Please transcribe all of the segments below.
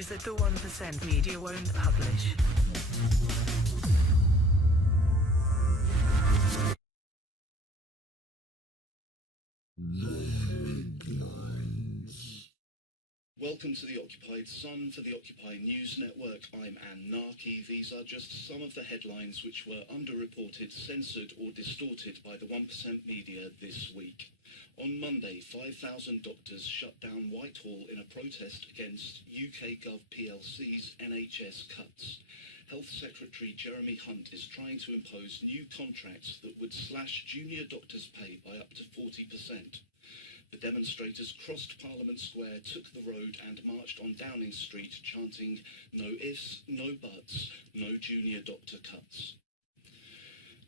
news that the 1% media won't publish. Welcome to the Occupied Sun for the Occupy News Network. I'm Narkeh. These are just some of the headlines which were underreported, censored or distorted by the 1% media this week. On Monday, 5,000 doctors shut down Whitehall in a protest against UK Gov PLC's NHS cuts. Health Secretary Jeremy Hunt is trying to impose new contracts that would slash junior doctors' pay by up to 40%. The demonstrators crossed Parliament Square, took the road and marched on Downing Street, chanting, "No ifs, no buts, no junior doctor cuts."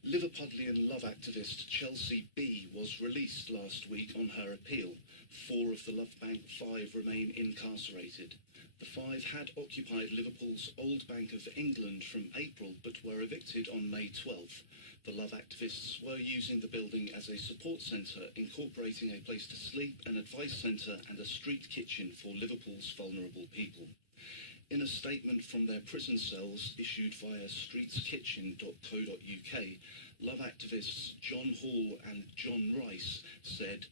Liverpudlian love activist Chelsea B was released last week on her appeal. 4 of the Love Bank 5 remain incarcerated. The 5 had occupied Liverpool's Old Bank of England from April but were evicted on May 12th. The love activists were using the building as a support centre, incorporating a place to sleep, an advice centre and a street kitchen for Liverpool's vulnerable people. In a statement from their prison cells issued via streetskitchen.co.uk, love activists John Hall and John Rice said,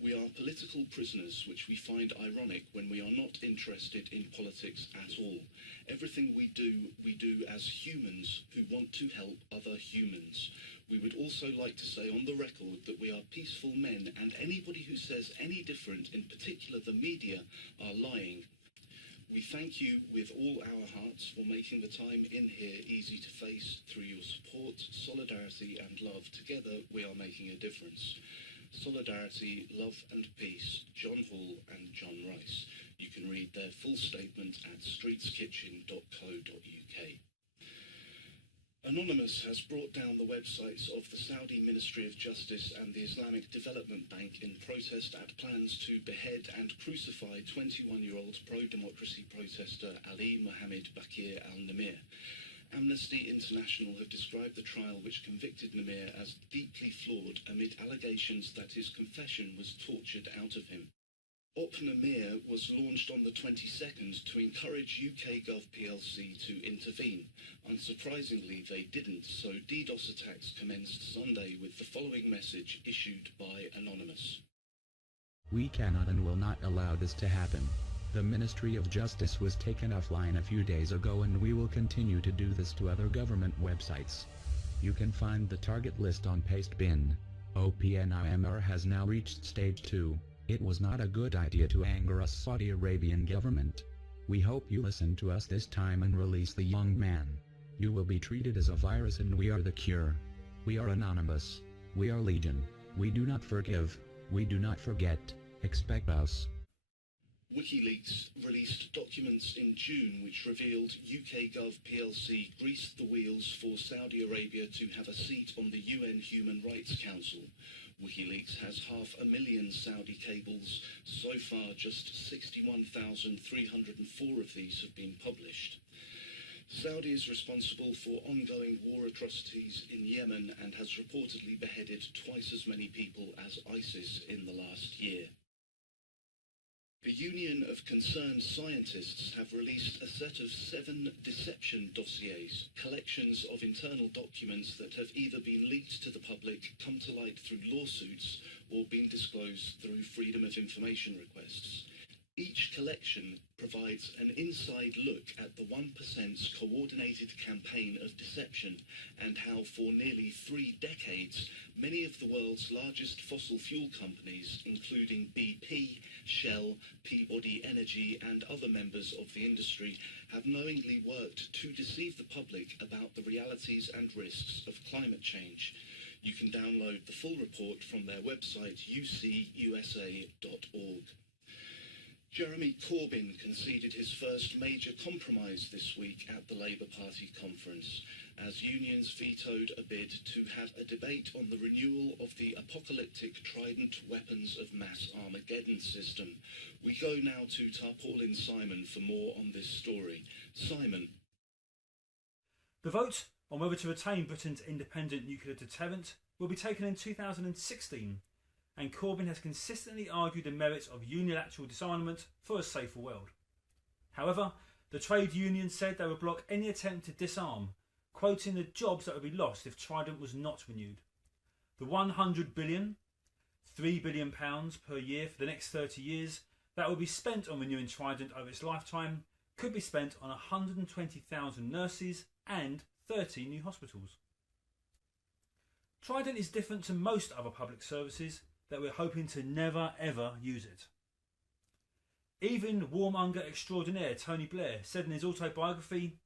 "We are political prisoners, which we find ironic when we are not interested in politics at all. Everything we do as humans who want to help other humans. We would also like to say on the record that we are peaceful men, and anybody who says any different, in particular the media, are lying. We thank you with all our hearts for making the time in here easy to face. Through your support, solidarity and love, together we are making a difference. Solidarity, love and peace, John Hall and John Rice." You can read their full statement at streetskitchen.co.uk. Anonymous has brought down the websites of the Saudi Ministry of Justice and the Islamic Development Bank in protest at plans to behead and crucify 21-year-old pro-democracy protester Ali Mohammed Bakir al-Nimr. Amnesty International have described the trial which convicted Nimr as deeply flawed amid allegations that his confession was tortured out of him. Op Nimr was launched on the 22nd to encourage UK Gov PLC to intervene. Unsurprisingly, they didn't, so DDoS attacks commenced Sunday with the following message issued by Anonymous. "We cannot and will not allow this to happen. The Ministry of Justice was taken offline a few days ago and we will continue to do this to other government websites. You can find the target list on Pastebin. OPNIMR has now reached stage 2. It was not a good idea to anger us Saudi Arabian government. We hope you listen to us this time and release the young man. You will be treated as a virus and we are the cure. We are Anonymous. We are Legion. We do not forgive. We do not forget. Expect us." WikiLeaks released documents in June which revealed UK Gov PLC greased the wheels for Saudi Arabia to have a seat on the UN Human Rights Council. WikiLeaks has 500,000 Saudi cables. So far, just 61,304 of these have been published. Saudi is responsible for ongoing war atrocities in Yemen and has reportedly beheaded twice as many people as ISIS in the last year. The Union of Concerned Scientists have released a set of 7 deception dossiers, collections of internal documents that have either been leaked to the public, come to light through lawsuits, or been disclosed through Freedom of Information requests. Each collection provides an inside look at the 1%'s coordinated campaign of deception and how for nearly 3 decades, many of the world's largest fossil fuel companies, including BP, Shell, Peabody Energy and other members of the industry, have knowingly worked to deceive the public about the realities and risks of climate change. You can download the full report from their website ucusa.org. Jeremy Corbyn conceded his first major compromise this week at the Labour Party conference, as unions vetoed a bid to have a debate on the renewal of the apocalyptic Trident weapons of mass Armageddon system. We go now to Tarpaulin Simon for more on this story. Simon. The vote on whether to retain Britain's independent nuclear deterrent will be taken in 2016. And Corbyn has consistently argued the merits of unilateral disarmament for a safer world. However, The trade union said they would block any attempt to disarm, quoting the jobs that would be lost if Trident was not renewed. The 100 billion, £3 billion per year for the next 30 years that will be spent on renewing Trident over its lifetime could be spent on 120,000 nurses and 30 new hospitals. Trident is different to most other public services that we're hoping to never ever use it. Even warmonger extraordinaire Tony Blair said in his autobiography,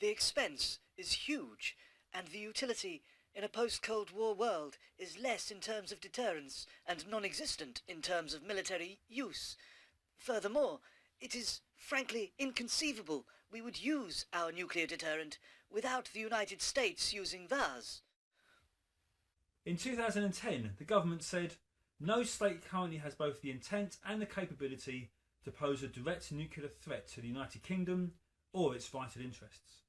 "The expense is huge, and the utility in a post-Cold War world is less in terms of deterrence and non-existent in terms of military use. Furthermore, it is frankly inconceivable we would use our nuclear deterrent without the United States using theirs." In 2010, the government said, "No state currently has both the intent and the capability to pose a direct nuclear threat to the United Kingdom or its vital interests."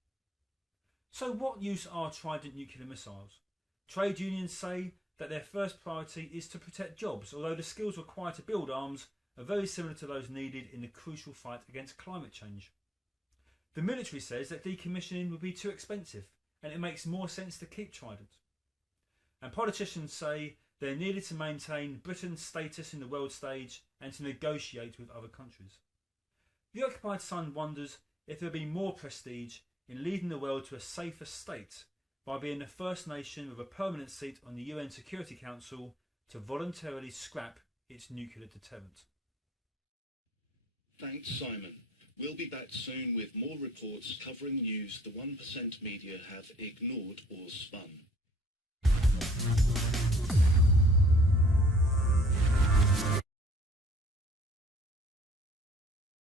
So what use are Trident nuclear missiles? Trade unions say that their first priority is to protect jobs, although the skills required to build arms are very similar to those needed in the crucial fight against climate change. The military says that decommissioning would be too expensive and it makes more sense to keep Trident. And politicians say they're needed to maintain Britain's status in the world stage and to negotiate with other countries. The Occupied Sun wonders if there'll be more prestige in leading the world to a safer state by being the first nation with a permanent seat on the UN Security Council to voluntarily scrap its nuclear deterrent. Thanks, Simon. We'll be back soon with more reports covering news the 1% media have ignored or spun.